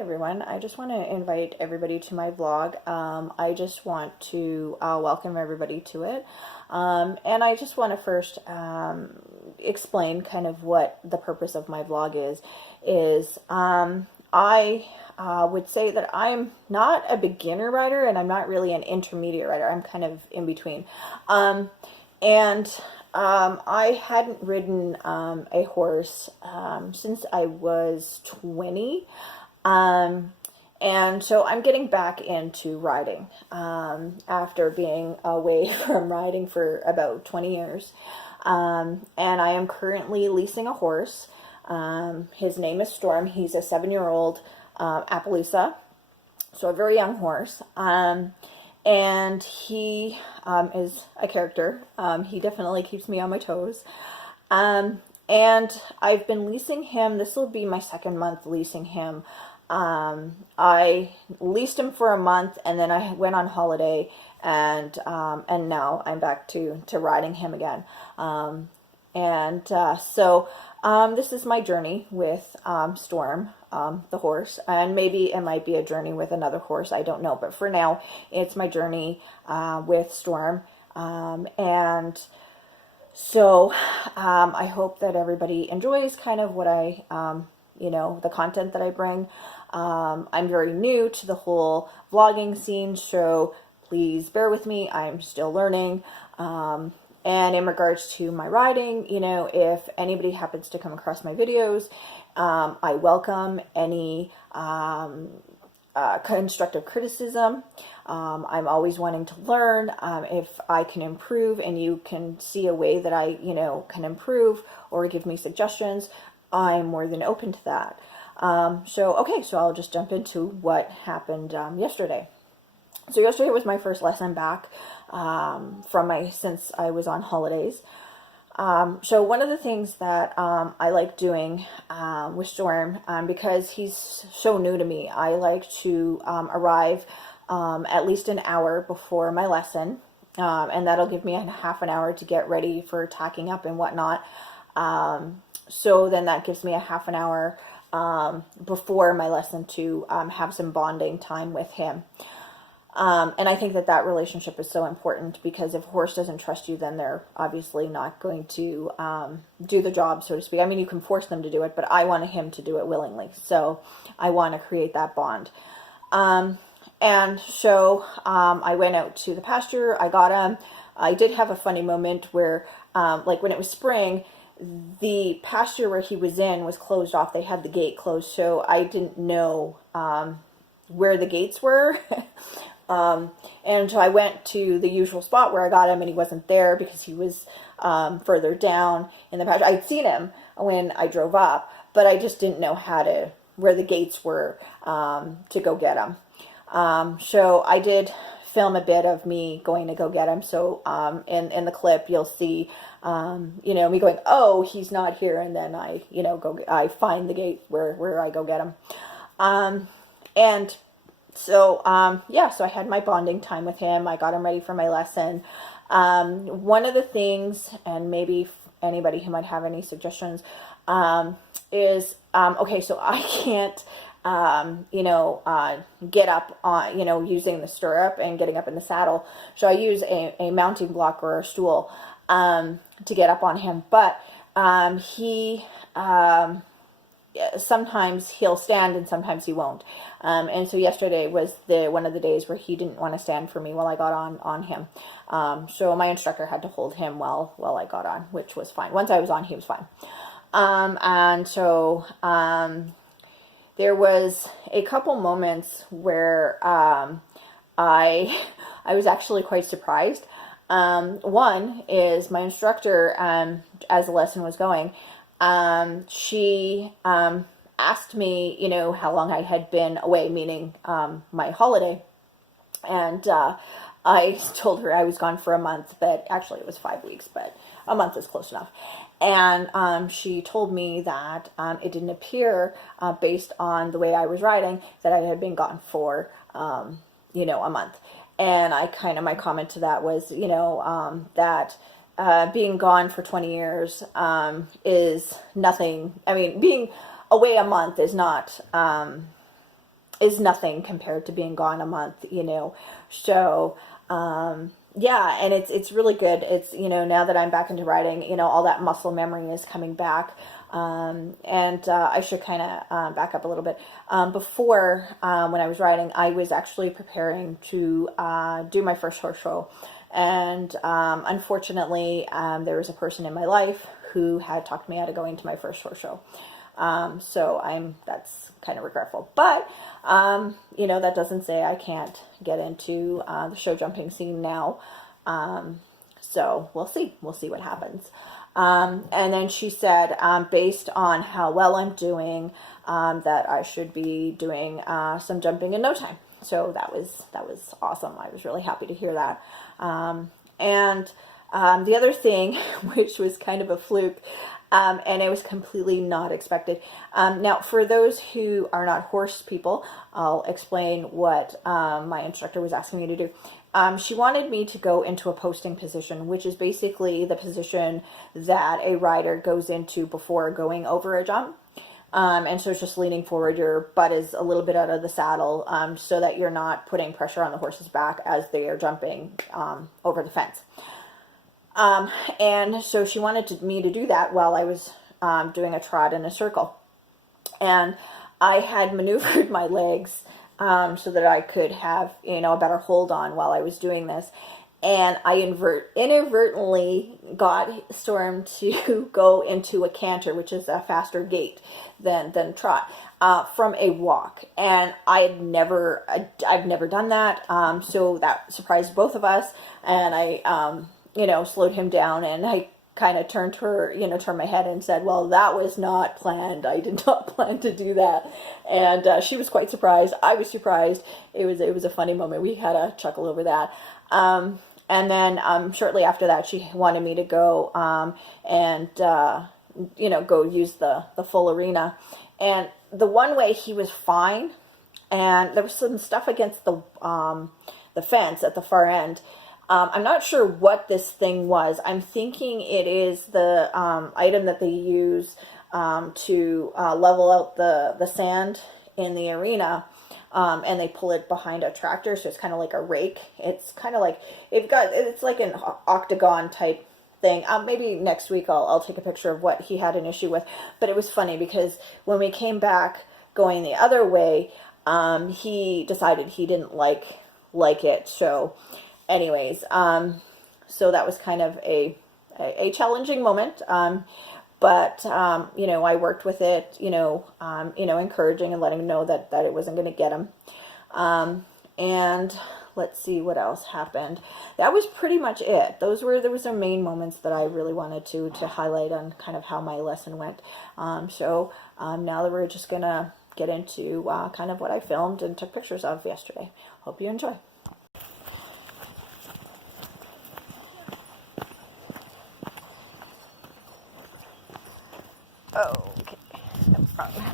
everyone. I just want to invite everybody to my vlog. I just want to welcome everybody to it. And I just want to first explain kind of what the purpose of my vlog I would say that I'm not a beginner rider and I'm not really an intermediate rider. I'm kind of in between. And I hadn't ridden a horse since I was 20. And so I'm getting back into riding after being away from riding for about 20 years. And I am currently leasing a horse. His name is Storm. He's a 7-year-old Appaloosa, so a very young horse. And he is a character. He definitely keeps me on my toes. And I've been leasing him. This will be my second month leasing him. I leased him for a month, and then I went on holiday, and now I'm back to riding him again. So this is my journey with Storm, the horse, and maybe it might be a journey with another horse. I don't know, but for now, it's my journey with Storm, and so I hope that everybody enjoys kind of what the content that I bring. I'm very new to the whole vlogging scene, so please bear with me. I'm still learning. And in regards to my riding, if anybody happens to come across my videos, I welcome any constructive criticism. I'm always wanting to learn. If I can improve and you can see a way that I, can improve or give me suggestions, I'm more than open to that. So I'll just jump into what happened yesterday. So yesterday was my first lesson back since I was on holidays. So one of the things that I like doing with Storm, because he's so new to me, I like to arrive at least an hour before my lesson, and that'll give me a half an hour to get ready for tacking up and whatnot. So then that gives me a half an hour before my lesson to have some bonding time with him. And I think that relationship is so important, because if a horse doesn't trust you, then they're obviously not going to do the job, so to speak. I mean, you can force them to do it, but I wanted him to do it willingly. So I want to create that bond. And so I went out to the pasture. I got him. I did have a funny moment where, like when it was spring, the pasture where he was in was closed off. They had the gate closed, so I didn't know where the gates were. And so I went to the usual spot where I got him, and he wasn't there because he was further down in the pasture. I'd seen him when I drove up, but I just didn't know where the gates were to go get him. So I did film a bit of me going to go get him. So in the clip, you'll see me going, oh, he's not here, and then I I find the gate where I go get him. So I had my bonding time with him. I got him ready for my lesson. One of the things, and maybe anybody who might have any suggestions, is so I can't get up on, using the stirrup and getting up in the saddle. So I use a mounting block or a stool to get up on him. But he sometimes he'll stand and sometimes he won't. And so yesterday was one of the days where he didn't want to stand for me while I got on him. So my instructor had to hold him while I got on, which was fine. Once I was on, he was fine. There was a couple moments where I was actually quite surprised. One is my instructor, as the lesson was going, she asked me, how long I had been away, meaning my holiday. And I told her I was gone for a month, but actually it was 5 weeks, but a month is close enough. And she told me that it didn't appear, based on the way I was riding, that I had been gone for, a month. And my comment to that was, that being gone for 20 years is nothing. I mean, being away a month is not is nothing compared to being gone a month, you know. So yeah, and it's really good. It's, you know, now that I'm back into riding, you know, all that muscle memory is coming back. And I should kind of back up a little bit. Before, when I was riding, I was actually preparing to do my first horse show. And unfortunately, there was a person in my life who had talked me out of going to my first horse show. So that's kind of regretful, but, you know, that doesn't say I can't get into, the show jumping scene now. So we'll see what happens. And then she said, based on how well I'm doing, that I should be doing, some jumping in no time. So that was awesome. I was really happy to hear that. And the other thing, which was kind of a fluke, and it was completely not expected. Now, for those who are not horse people, I'll explain what my instructor was asking me to do. She wanted me to go into a posting position, which is basically the position that a rider goes into before going over a jump. And so it's just leaning forward, your butt is a little bit out of the saddle, so that you're not putting pressure on the horse's back as they are jumping over the fence. And so she wanted me to do that while I was doing a trot in a circle. And I had maneuvered my legs so that I could have, you know, a better hold on while I was doing this. And I inadvertently got Storm to go into a canter, which is a faster gait than trot, from a walk. And I've never done that. So that surprised both of us. And I, you know, slowed him down, and I kind of turned my head and said, well, that was not planned. I did not plan to do that. And she was quite surprised. I was surprised. It was a funny moment. We had a chuckle over that. And then shortly after that, she wanted me to go and you know, go use the full arena. And the one way he was fine, and there was some stuff against the fence at the far end. I'm not sure what this thing was. I'm thinking it is the item that they use to level out the sand in the arena. And they pull it behind a tractor, so it's kind of like a rake. It's kind of like, it's like an octagon type thing. Maybe next week I'll take a picture of what he had an issue with. But it was funny because when we came back going the other way, he decided he didn't like it. So anyways, so that was kind of a challenging moment. But, you know, I worked with it, you know, encouraging and letting him know that it wasn't going to get him. And let's see what else happened. That was pretty much it. There was their main moments that I really wanted to highlight on kind of how my lesson went. So now that we're just going to get into kind of what I filmed and took pictures of yesterday. Hope you enjoy. Okay, no problem.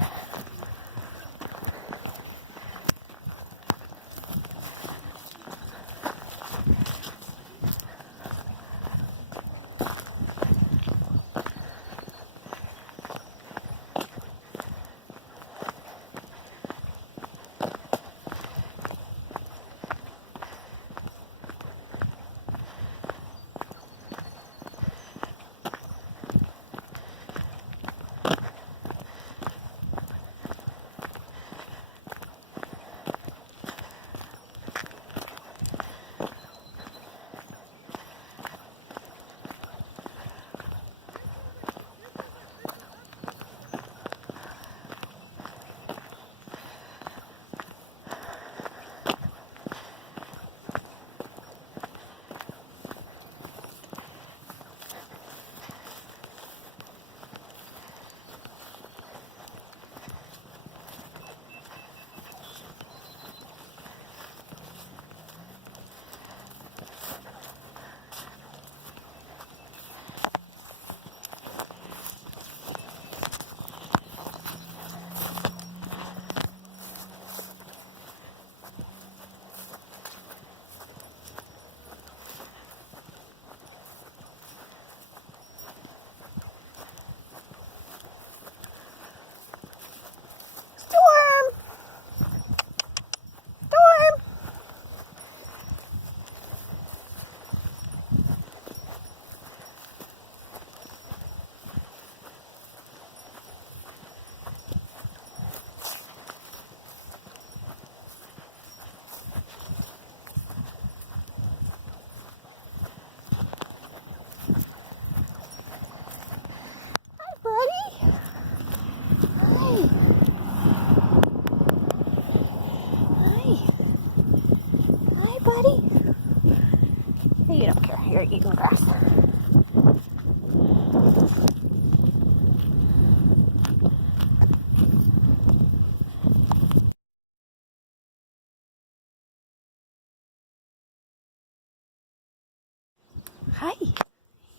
Hi.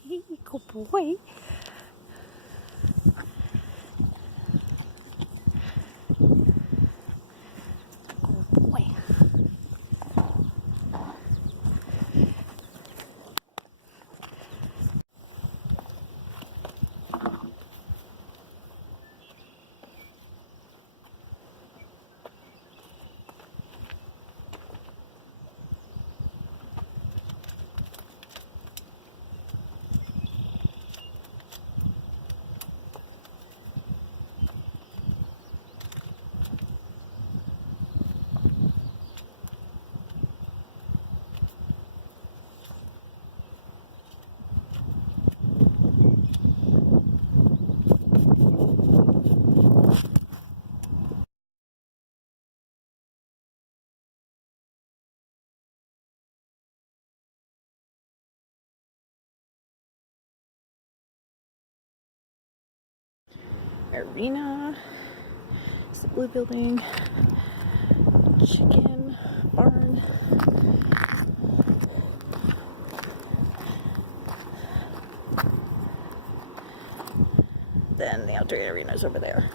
Hey, good boy. Good boy. Arena. It's the blue building. Chicken barn. Then the outdoor arena is over there.